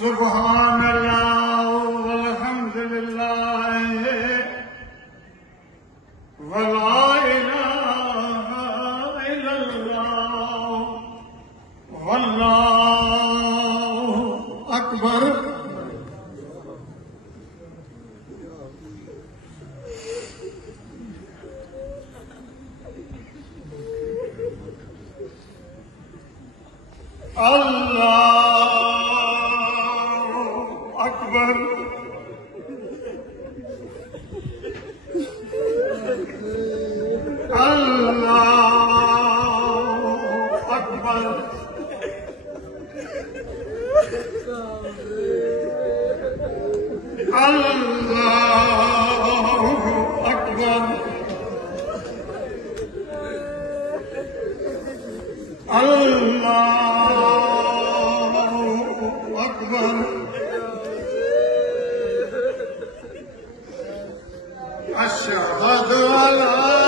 सुभान अल्लाह वल्हम्दुलिल्लाह वला इलाहा इल्लल्लाह वल्लाहु अकबर। अल्लाहु अकबर। अल्लाहु अकबर। अल्लाहु अकबर। अल्लाहु अकबर। अशहदु अल्ला